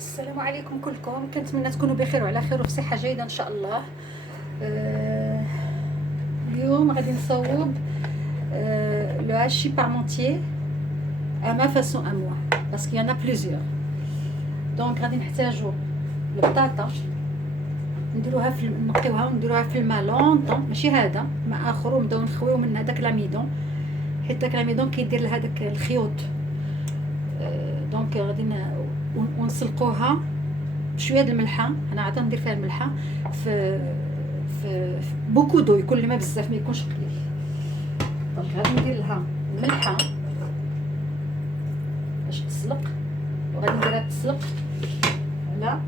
السلام عليكم كلكم، كنتمنى تكونوا بخير وعلى خير وفي صحه جيده ان شاء الله. اليوم غادي نصوب لو هاشي بارمونتيي à ma façon à moi parce qu'il y en a plusieurs. دونك غادي نحتاجو البطاطا نديروها نقيوها ونديروها في الماء لونطون، ماشي هذا ماء اخر، ونبداو نخويو من هذاك لاميدون حيت داك لاميدون كيدير لهذاك الخيوط. دونك غادي ونسلقوها بشويه د الملحه، انا عاده ندير فيها الملحه في بوكو دو، يكون الماء بزاف ما يكونش قليل. دونك غادي ندير لها الملحه باش تسلق، وغادي نديرها تسلق على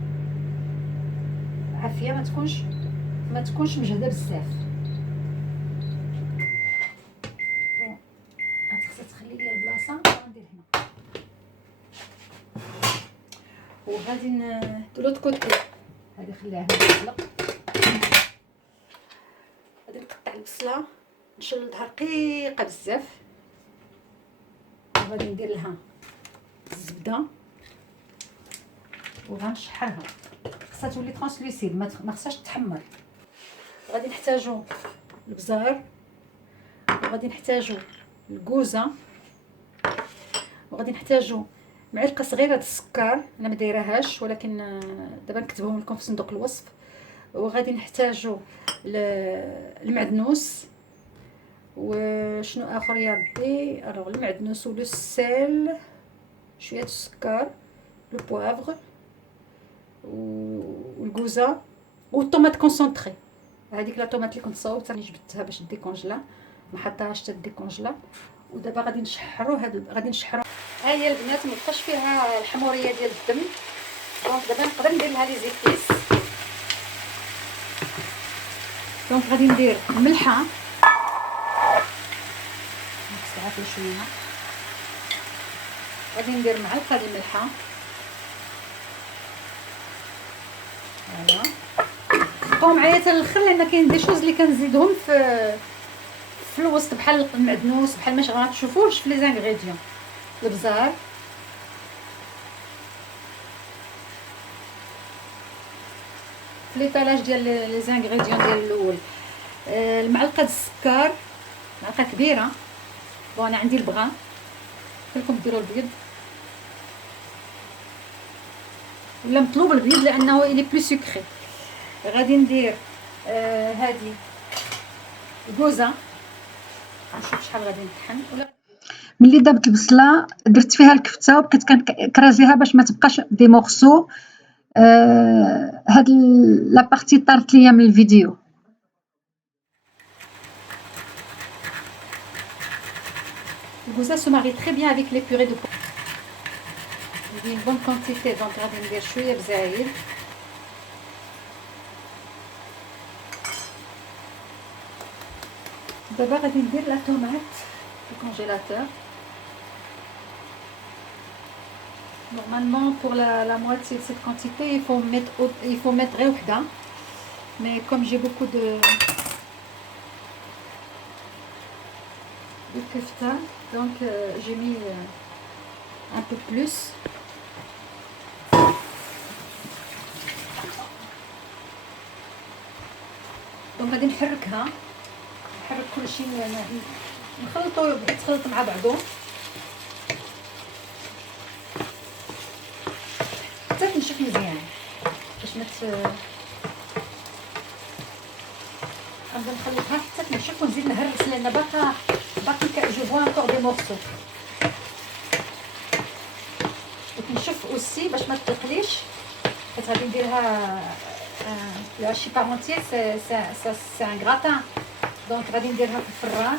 عافيه، ما تكونش مجهده بزاف. غتخصها تخلي ليا البلاصه وندير هنا، وغادي دو لوط كوتي هذه خليها هنا تسلق. غادي نقطع البصله نشلضها رقيقه بزاف، وغادي ندير لها الزبده وغنشحرها، خصها تولي ترانسلوسيد، ما خصهاش تحمر. غادي نحتاجو البزار، وغادي نحتاجو الكوزه، وغادي نحتاجو معلقه صغيره د السكر، انا ما دايرهاش ولكن دابا نكتبهم لكم في صندوق الوصف. وغادي نحتاجو المعدنوس، وشنو اخر يا ربي، المعدنوس ولو سيل، شويه السكر، لو بوافغ والكوزه والطوماط كونسونطري. هذيك لا طوماط اللي كنت صوبت راني جبدتها باش ديكونجلا، ما حطاهاش حتى ديكونجلا. ودابا غادي نشحروا غادي نشحروا. ها هي البنات ما بقاش فيها الحموريه ديال الدم، دونك دابا نقدر ندير لها لي زيبيس. دونك غادي ندير الملحه، نقصها شويه، غادي ندير معلقه ديال الملحه، فوالا. بقاو معايا حتى الاخر لان كاين دي شوز اللي كنزيدهم في الوسط، بحال المعدنوس، بحال ما غاتشوفوش في لي زانغريديون. البزار، في ليطالاج ديال لي زانغريديون ديال الاول المعلقه د السكر، معلقه كبيره. بون انا عندي البغا، كلكم ديروا البيض ولا مطلوب البيض لانه الي بلو سكري. غادي ندير هذه الكوزه، نشوف شحال غادي نطحن. ولا ملي دابت البصله درت فيها الكفته وبقيت كنكرازيها باش ما تبقاش دي مورسو. هاد لا بارتي طارت ليا من الفيديو. الكوزه سو ماري تري بيان افيك لي بوري دو بو، ندير بون كونتيتي. دونك غادي ندير شويه بزايد، دابا غادي ندير لا طوماط في الكونجيلاتور. Normalement pour la moitié de cette quantité il faut mettre غير وحده، mais comme j'ai beaucoup de kefta, donc j'ai mis un peu plus. donc غادي نحرك كلشي، نخلطو يتخلط مع بعضو حتى تنشف مزيان باش غنبدا نخلطها حتى تنشف ونزيد نهرس لان باقي جو فوا انكور دي مورسو. وتنشف اوسي باش ما تقليش، حيت غادي نديرها لو هاشي بارمونتيي سي ان غراتان. دونك غادي نديرها في الفران،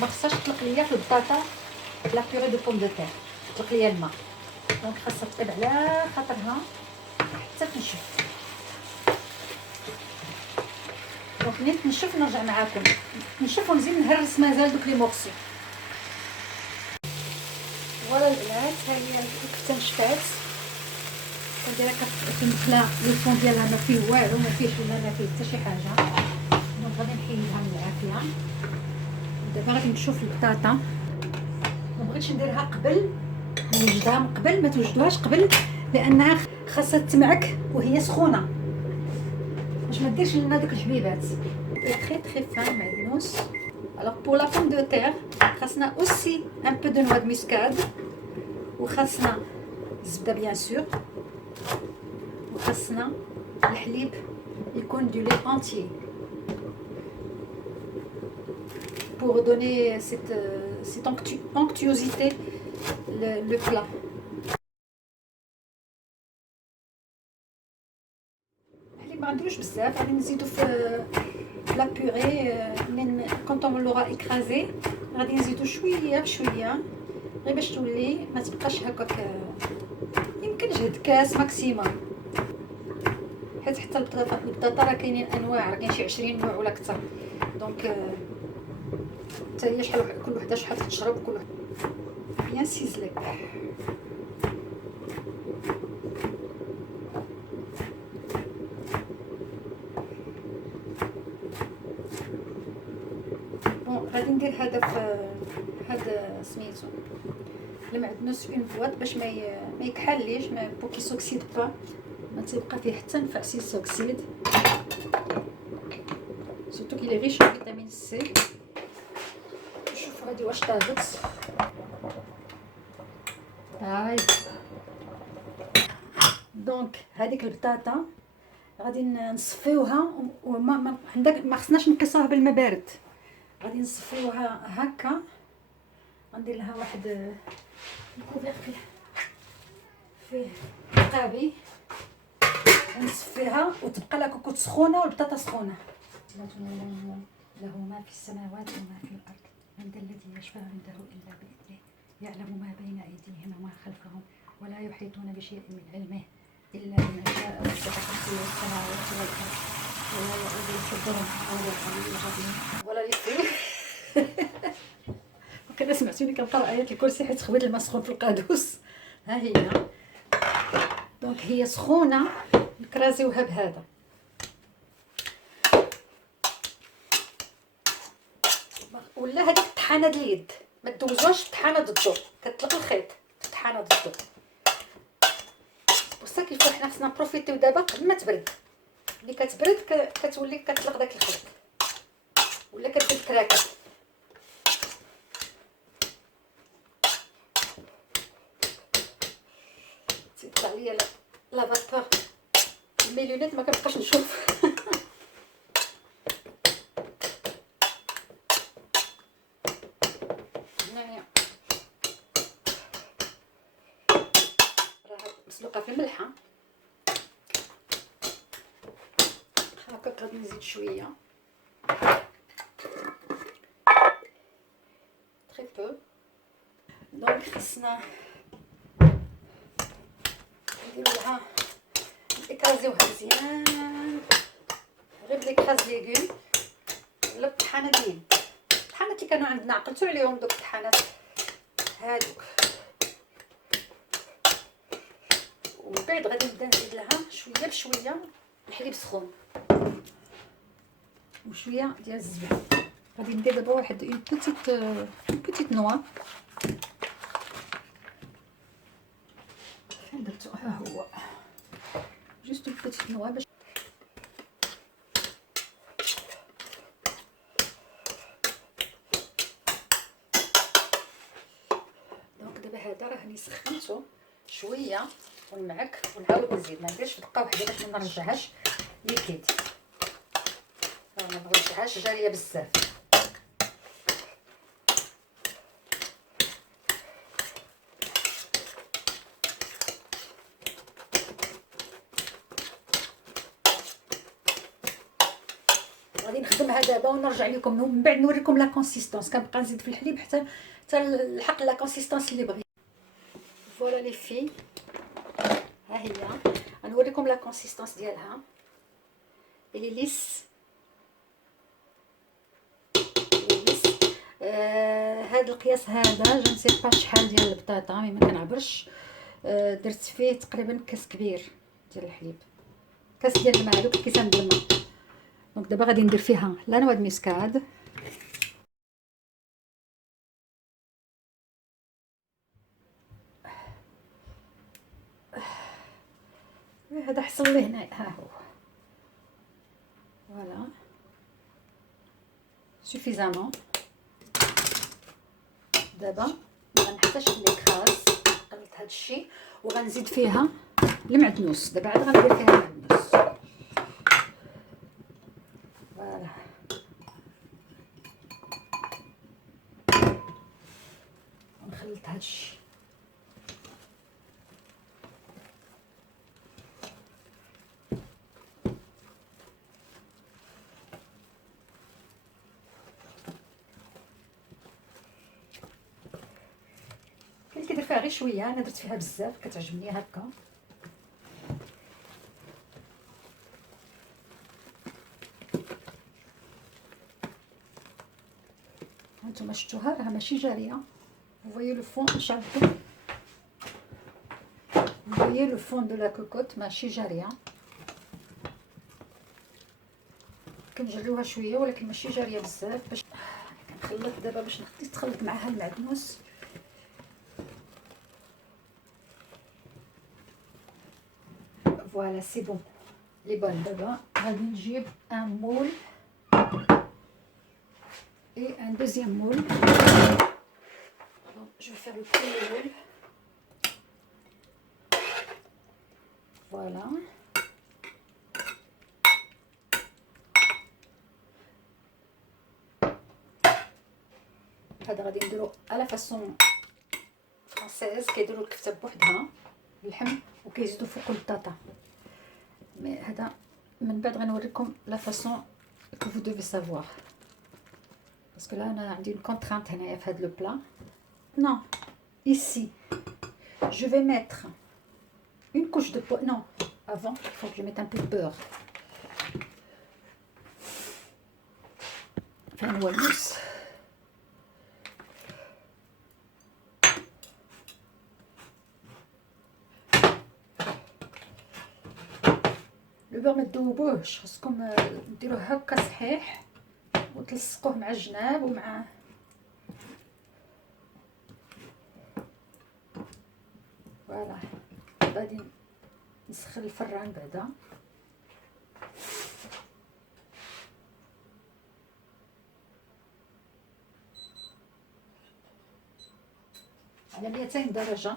ما خصهاش تطلق ليا في البطاطا لا بيوري دو بوم دو تير، تطلق ليا الماء. دونك خاصها تطيب على خاطرها حتى تنشف. دونك ملي تنشف نرجع معاكم، نشوف ونزيد نهرس مازال دوك لي مورسو. فوالا البنات، ها هي الكفته نشفات، كنديرها كنخلى لو فون ديالها ما فيه والو، ما فيهش الماء، ما فيه حتى شي حاجه. دونك غادي نحيدها من العافيه. دابا غادي نشوف البطاطا، ما بغيتش نديرها قبل، نوجدها من قبل، ما توجدوهاش قبل لانها خاصها تمعك وهي سخونه باش ما ديرش لنا دوك الحبيبات. تري تري فان معدنوس. الوغ بور لا بوم دو تير خاصنا اوسي ان بو دو نوا دو مسكاد، وخاصنا الزبده بيان سور، وخاصنا الحليب يكون دو لي انتيي pour donner cette onctuosité le plat. الحليب ما غنديروش بزاف، غادي نزيدو في لا بوري من كونط اون لوغا اكرازي، غادي نزيدو شويه بشويه غير باش تولي ما تبقاش هكاك، يمكن جهد كاس ماكسيموم، حيت حتى البطاطا راه كاينين انواع، راه كاين شي 20 نوع ولا اكثر، دونك حتى هي شحال كل وحده شحال تشرب، كل وحده بيان سيزلي. بون غادي ندير هذا في هذا سميتو المعدنوس اون بواط باش ما يكحليش، ما بو كي سوكسيد با، ما تيبقى فيه حتى نفع سي سوكسيد، سورتو كي لي ريش فيتامين سي. شوفوا هادي واش طابت، هاي دونك هذيك البطاطا غادي نصفيوها، وما عندك ما خصناش نقيسوها بالماء بارد، غادي نصفيوها هكا، غندير لها واحد الكوفير فيه قابي، ونصفيها وتبقى لا كوكوط سخونه والبطاطا سخونه. له ما في السماوات وما في الارض، من ذا الذي يشفع عنده الا باذنه، يعلم ما بين ايديهم وما خلفهم، ولا يحيطون بشيء من علمه الا بما شاء، وسع كرسيه السماوات والارض ولا يؤوده حفظهما وهو العلي العظيم. ولا لي وكذا سمعتوني كنقرا ايات الكرسي حيت خبيت الماء سخون في القادوس. ها هي دونك هي سخونه، نكرازيوها بهذا، ولا هذيك الطحانه د اليد ما دوزوهاش الطحانه د الضو، كتطلق الخيط الطحانه د الضو، بصح كيف حنا خصنا نبروفيتيو دابا قبل ما تبرد، ملي كتبرد كتولي كتطلق داك الخيط ولا كدير كراكب. تيطلع ليا لا فابور المليونات ما كنبقاش نشوف. هنايا راه مسلوقه في الملحه، هكاك غادي نزيد شويه تري بو. دونك خصنا نديرو لها نكرازيوها مزيان، غير بليكراز ليغوم ولا بطحانه ديال الطحانات اللي كانوا عندنا، عقلتو عليهم دوك الطحانات هادوك. ومن بعد غادي نبدا نزيد لها شويه بشويه الحليب سخون وشويه ديال الزبده. غادي ندير دابا واحد اون بوتيت نوا، فين درتو؟ ها هو جوست اون بوتيت نوا باش دونك دابا هذا راني سخنتو شويه ونمعك ونعاود نزيد، ما نديرش دقه وحده باش ما نرجعهاش ليكيد، ما نرجعهاش جاريه بزاف. غادي نخدمها دابا ونرجع لكم من بعد نوريكم لا كونسيستونس، كنبقى نزيد في الحليب حتى نلحق لا كونسيستونس اللي بغيت. فوالا لي في، ها هي غنوريكم لا كونسيستونس ديالها، اللي ليس هاد القياس هذا جو نسي با شحال ديال البطاطا، ما كنعبرش، درت فيه تقريبا كاس كبير ديال الحليب، كاس ديال الماء، هذوك الكيسان ديال الماء. دونك دابا غادي ندير فيها لا نوا د مسكاد، هذا حصل لي هنا، ها هو فوالا سوفيزامون. دابا ما غنحتاجش ليكراس، قلت هذا الشيء وغنزيد فيها المعدنوس. دابا عاد غندير فيها المعدنوس. فوالا ونخلط هذا الشيء. كاين كيدير فيها غير شويه، انا درت فيها بزاف كتعجبني هكا. هانتوما شفتوها راها ماشي جاريه. فويي لو فون شعلتو، فويي لو فون دو لا كوكوت ماشي جاريه. كنجريوها شويه ولكن ماشي جاريه بزاف. باش كنخلط دابا باش نخلط معاها المعدنوس. فوالا سي بون لي بون. دابا غادي نجيب ان مول et un deuxième moule. Donc, je vais faire le premier moule. Voilà. هذا غادي نديرو على فاسون فرونسيز، كيديروا الكفته بوحدها اللحم وكيزيدوا فوق البطاطا. مي هذا من بعد غنوريكم لا فاسون كو فو دوفي سافوار، باسكو لا انا عندي une contrainte هنايا في هذا لو بلا. Non, ici je vais mettre une couche de beurre. Non, avant il faut que je mette un peu de beurre. فين هو الموس؟ البيغ ما تذوبوهش، خاصكم ديروه هكا صحيح وتلصقوه مع الجناب ومع فوالا. غادي نسخن الفران بعدا. على 200 درجة.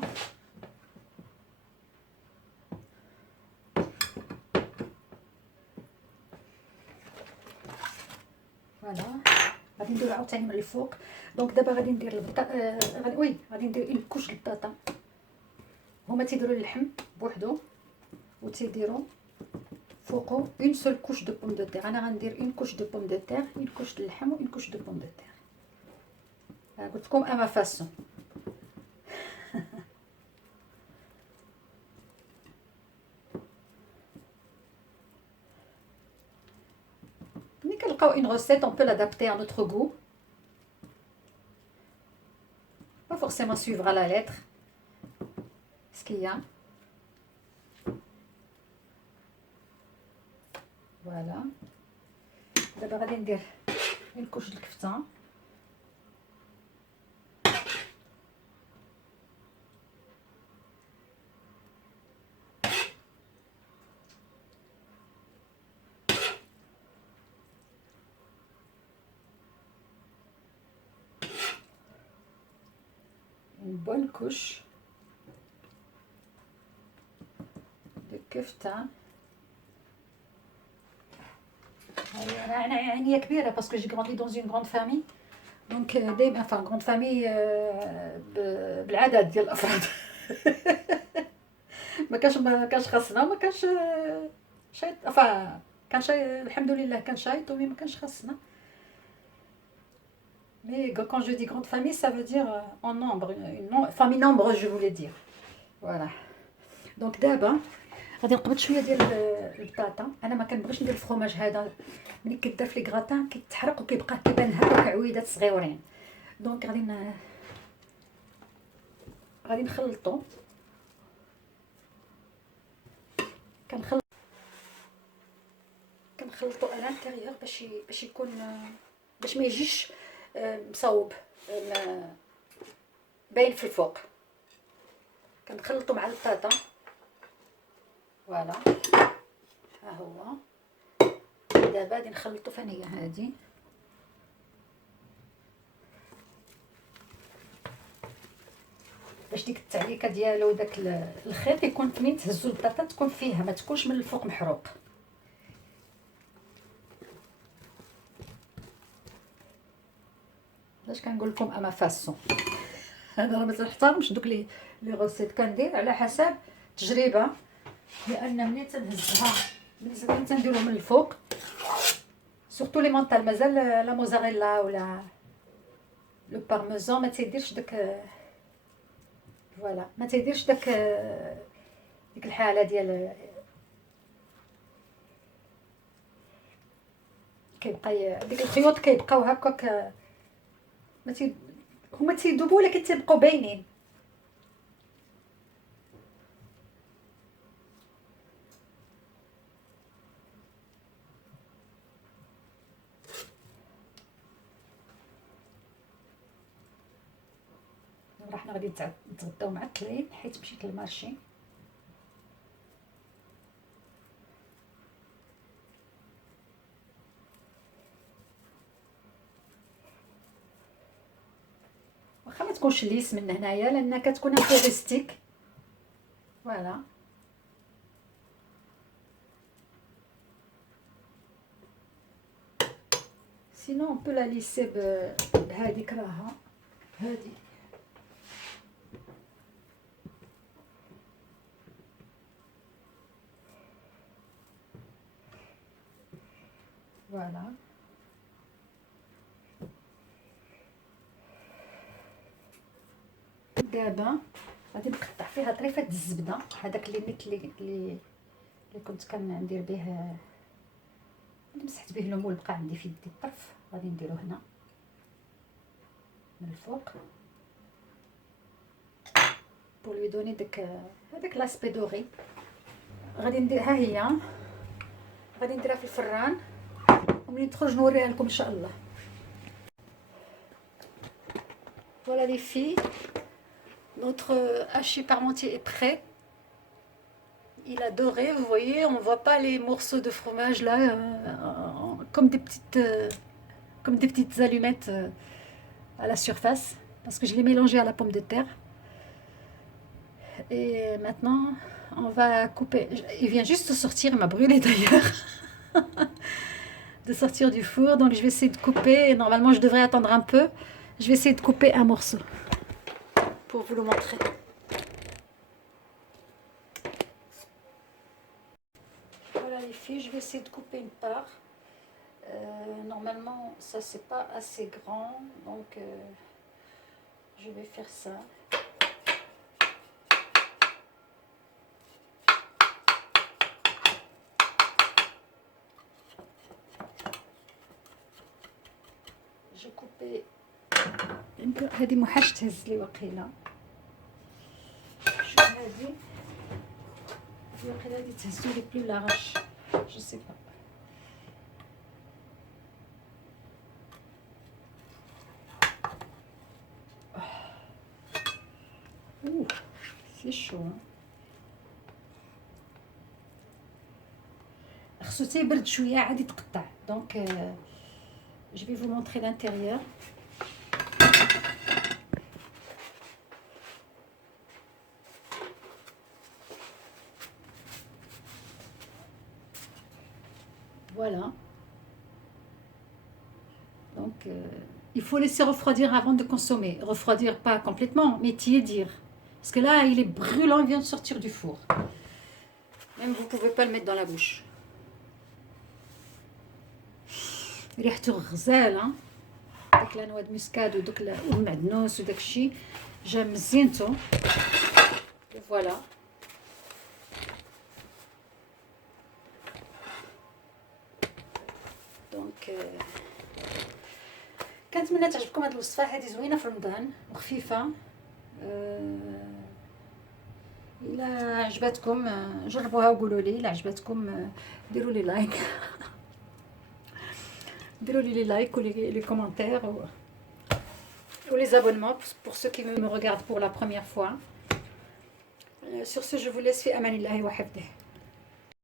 فوالا غادي ندير عاوتاني من الفوق. دونك دابا غادي ندير البطاطا، غادي ندير اون كوش البطاطا. هما تيديروا اللحم بوحدو وتيديروا فوقو اون سول كوش دو بوم دو تير. انا غندير اون كوش دو بوم دو تير، اون كوش د اللحم و اون كوش دو بوم دو تير. قلت لكم اما فاسون. ملي كنلقاو اون غوسيت اون بو لادابتي ا نوتر غو، با فورسيمون سويفر لا لتر سكيا. فوالا دابا غادي ندير اون كوش د الكفته. une bonne couche de كفتة. انا عينيا كبيره باسكو جي غراندي دون اون غروند فامي، دونك ديما فان غروند فامي بالعدد ديال الافراد. ما كانش خاصنا، ما كانش شايط، enfin كان شاي الحمد لله، كان شايط ومي ما كانش خاصنا. Mais quand je dis grande famille, ça veut dire en nombre, une famille nombreuse, je voulais dire. Voilà. Donc دابا غادي نقبض شويه ديال البطاطا. انا ما كنبغيش ندير الفرomاج هذا ملي كيدار في لي غراتان كيتحرق وكيبقى كيبان هكا عويدات صغيورين. دونك غادي نخلطو. كنخلطو على الانتيريور باش يكون باش ما يجيش مصوب باين في الفوق. كنخلطو مع البطاطا فوالا ها هو. دابا غادي نخلطو فانية هادي باش ديك التعليكه ديالو وداك الخيط يكون منين تهزو البطاطا تكون فيها، ما تكونش من الفوق محروق. باش كنقول لكم اما فاسون انا راه ما تنحترمش دوك لي غوسيت، كندير على حسب تجربه، لان ملي تنهزها ملي تنديرو من الفوق سورتو لي مونطال مازال لا موزاريلا ولا لو بارميزان ما تيديرش داك فوالا، ما تيديرش داك ديك الحاله ديال كيبقى ديك الخيوط كيبقاو هكاك هما تيذوبوا ولكن تيبقاو باينين. دابا حنا غادي نتغداو معطلين حيت مشيت للمارشي. واخا ما تكونش ليس من هنايا لان كتكون فورستيك فوالا. سينو اون بو لا ليسي بهاديك راها هادي فوالا. دابا غادي نقطع فيها طريفه الزبده، هذاك اللي نيت اللي كنت كندير به اللي مسحت به المول بقى عندي في يدي الطرف، غادي نديرو هنا من الفوق بور لوي دوني هذاك لاسبي دوري. غادي ندير ها هي غادي نديرها في الفران وملي تخرج نوريها لكم ان شاء الله. Voilà les filles, notre hachis parmentier est prêt. Il a doré, vous voyez, on voit pas les morceaux de fromage là, comme des petites allumettes à la surface, parce que je l'ai mélangé à la pomme de terre. Et maintenant, on va couper. Il vient juste de sortir, il m'a brûlé d'ailleurs, de sortir du four. Donc je vais essayer de couper. Et normalement, je devrais attendre un peu. Je vais essayer de couper un morceau pour vous le montrer. Voilà les filles, je vais essayer de couper une part. Normalement, ça c'est pas assez grand, donc je vais faire ça. J'ai coupé. هذه محاش تهز لي وقيله. شوف هذه وقيله هذه تهزو لي بلو لارج جو سي با. اوه سي شو، خصو تيبرد شويه عادي تقطع. دونك je vais vous montrer l'intérieur. Voilà. Donc, il faut laisser refroidir avant de consommer. Refroidir pas complètement, mais tiédir. Parce que là, il est brûlant, il vient de sortir du four. Même vous ne pouvez pas le mettre dans la bouche. ريحته غزاله، داك لا نوا د مسكاد وداك المعدنوس وداك الشيء جا مزينتو. فوالا دونك كنتمنى تعجبكم هذه الوصفه. هذه زوينه في رمضان وخفيفه. الا عجبتكم جربوها وقولوا لي. الا عجبتكم ديروا لي لايك ديروا لي لايك ou les commentaires ou les abonnements pour ceux qui me regardent pour la première fois. Sur ce, je vous laisse. في امان الله وحفظه.